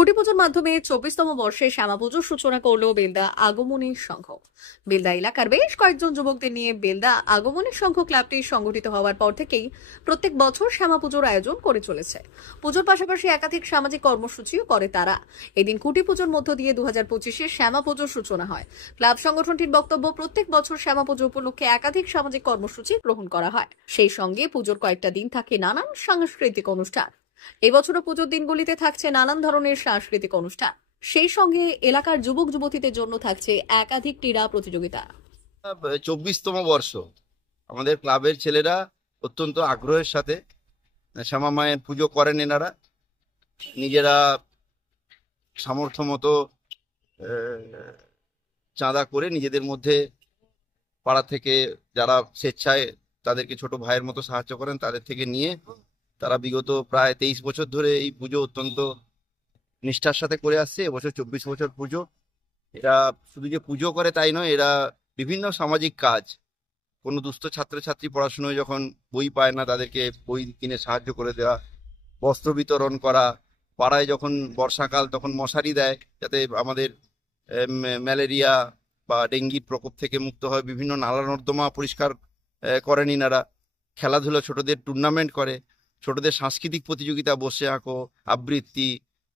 খুঁটি পুজোর মাধ্যমে 24তম বর্ষে শ্যামা পুজোর সূচনা করল বেলদা আগমনী সংঘ। বেলদা এলাকার বেশ কয়েকজন যুবকদের নিয়ে বেলদা আগমনী সংঘ ক্লাবটি সংগঠিত হওয়ার পর থেকেই প্রত্যেক বছর শ্যামা পুজোর আয়োজন করে চলেছে। পুজোর পাশাপাশি একাধিক সামাজিক কর্মসূচিও করে তারা। এদিন খুঁটি পুজোর মধ্য দিয়ে 2025-এ শ্যামা পুজোর সূচনা হয়। ক্লাব সংগঠনটির বক্তব্য, প্রত্যেক বছর শ্যামা পুজো উপলক্ষে একাধিক সামাজিক কর্মসূচি গ্রহণ করা হয়। সেই সঙ্গে পুজোর কয়েকটা দিন থাকে নানান সাংস্কৃতিক অনুষ্ঠান। এবছরও পুজোর দিনগুলিতে থাকছে নানান ধরনের সাংস্কৃতিক অনুষ্ঠান। সেই সঙ্গে এলাকার যুবক যুবতীদের জন্য থাকছে একাধিক ক্রীড়া প্রতিযোগিতা। 24তম বর্ষ আমাদের ক্লাবের ছেলেরা অত্যন্ত আগ্রহের সাথে শ্যামা মায়ের পুজো করেন। এনারা নিজেরা সামর্থ্য মতো চাঁদা করে নিজেদের মধ্যে পাড়া থেকে যারা স্বেচ্ছায় তাদেরকে ছোট ভাইয়ের মতো সাহায্য করেন তাদের থেকে নিয়ে তারা বিগত প্রায় 23 বছর ধরে এই পুজো অত্যন্ত নিষ্ঠার সাথে করে আসছে। এবছর 24 বছর পুজো। এরা শুধু যে পুজো করে তাই নয়, এরা বিভিন্ন সামাজিক কাজ, কোনো দুস্থ ছাত্রছাত্রী পড়াশুনোয় যখন বই পায় না তাদেরকে বই কিনে সাহায্য করে দেওয়া, বস্ত্র বিতরণ করা, পাড়ায় যখন বর্ষাকাল তখন মশারি দেয় যাতে আমাদের ম্যালেরিয়া বা ডেঙ্গির প্রকোপ থেকে মুক্ত হয়, বিভিন্ন নালা নর্দমা পরিষ্কার করেন ইনারা। খেলাধুলা, ছোটদের টুর্নামেন্ট করে, ছোটদের সাংস্কৃতিক প্রতিযোগিতা, বসে আঁকো, আবৃত্তি,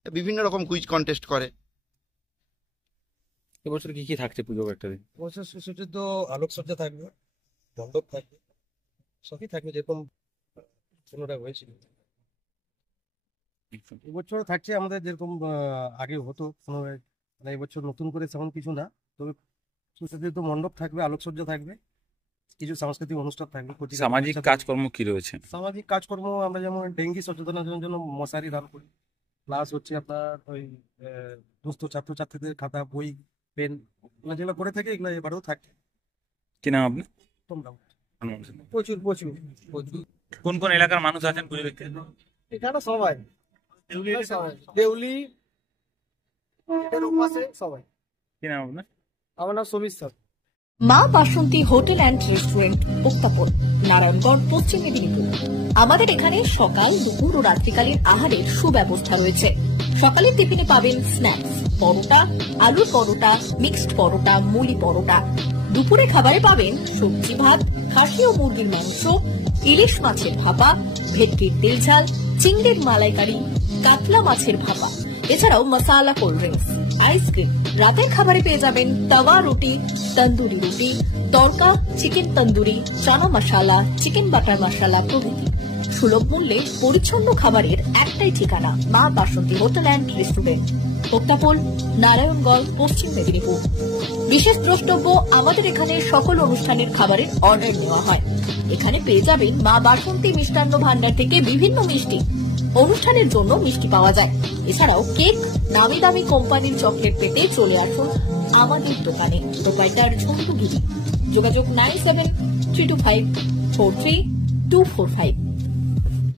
বিভিন্ন রকম কুইজ কন্টেস্ট করে। এবছর কি কি থাকছে পুজো একটা দিন? এবছর সুসজ্জিত আলোকসজ্জা থাকবে, মণ্ডপ থাকবে, সবই থাকবে যেরকম পুনরায় হয়েছিল। এবছর থাকছে আমাদের যেরকম আগে হতো পুনরায়, মানে এবছর নতুন করে সেমন কিছু না, তবে সুসজ্জিত মণ্ডপ থাকবে, আলোকসজ্জা থাকবে, কিছু সাংস্কৃতিক অনুষ্ঠান থাকবে। সামাজিক কাজকর্ম কি রয়েছে? সামাজিক কাজকর্ম আমরা যেমন ডেঙ্গি সচেতনতার জন্য মশারি দান করি, প্লাস হচ্ছে আপনার ওই দুস্থ ছাত্রছাত্রীদের খাতা, বই, পেন, যেগুলো করে থাকে এগুলো এবারেও থাকে। কি নাম আপনি? প্রচুর প্রচুর প্রচুর। কোন কোন এলাকার মানুষ আছেন পুজো দেখতে? এখানে সবাই দেউলি সবাই। কি নাম আপনার? আমার নাম সমীর স্যার। মা বাসন্তী হোটেল অ্যান্ড রেস্টুরেন্ট, উত্তাপন, নারায়ণগড়, পশ্চিম মেদিনীপুর। আমাদের এখানে সকাল, দুপুর ও রাত্রিকালীন আহারের সুব্যবস্থা রয়েছে। সকালের টিফিনে পাবেন স্ন্যাক্স, পরোটা, আলুর পরোটা, মিক্সড পরোটা, মুলি পরোটা। দুপুরে খাবারে পাবেন সবজি ভাত, খাসি ও মুরগির মাংস, ইলিশ মাছের ভাপা, ভেটকির তেল ঝাল, চিংড়ির মালাইকারি, কাতলা মাছের ভাপা, এছাড়াও মশালা কোল্ড ড্রিঙ্কস, আইসক্রিম। রাতের খাবারে পেয়ে যাবেন তাওয়া রুটি, তন্দুরি রুটি, তড়কা, চিকেন তন্দুরি, চানা মশালা, চিকেন বাটার মশালা প্রভৃতি। সুলভ মূল্যে পরিচ্ছন্ন খাবারের একটাই ঠিকানা, মা বাসন্তী হোটেল অ্যান্ড রেস্টুরেন্ট, উত্তাপন, নারায়ণগড়, পশ্চিম মেদিনীপুর। বিশেষ দ্রষ্টব্য, আমাদের এখানে সকল অনুষ্ঠানের খাবারের অর্ডার নেওয়া হয়। এখানে পেয়ে যাবেন মা বাসন্তী মিষ্টান্ন ভান্ডার থেকে বিভিন্ন মিষ্টি। অনুষ্ঠানের জন্য মিষ্টি পাওয়া যায়। এছাড়াও কেক, নামি দামি কোম্পানির চকলেট পেতে চলে আসুন আমাদের দোকানে। প্রোপাইটার ঝন্টু গিরি। যোগাযোগ 9732543245।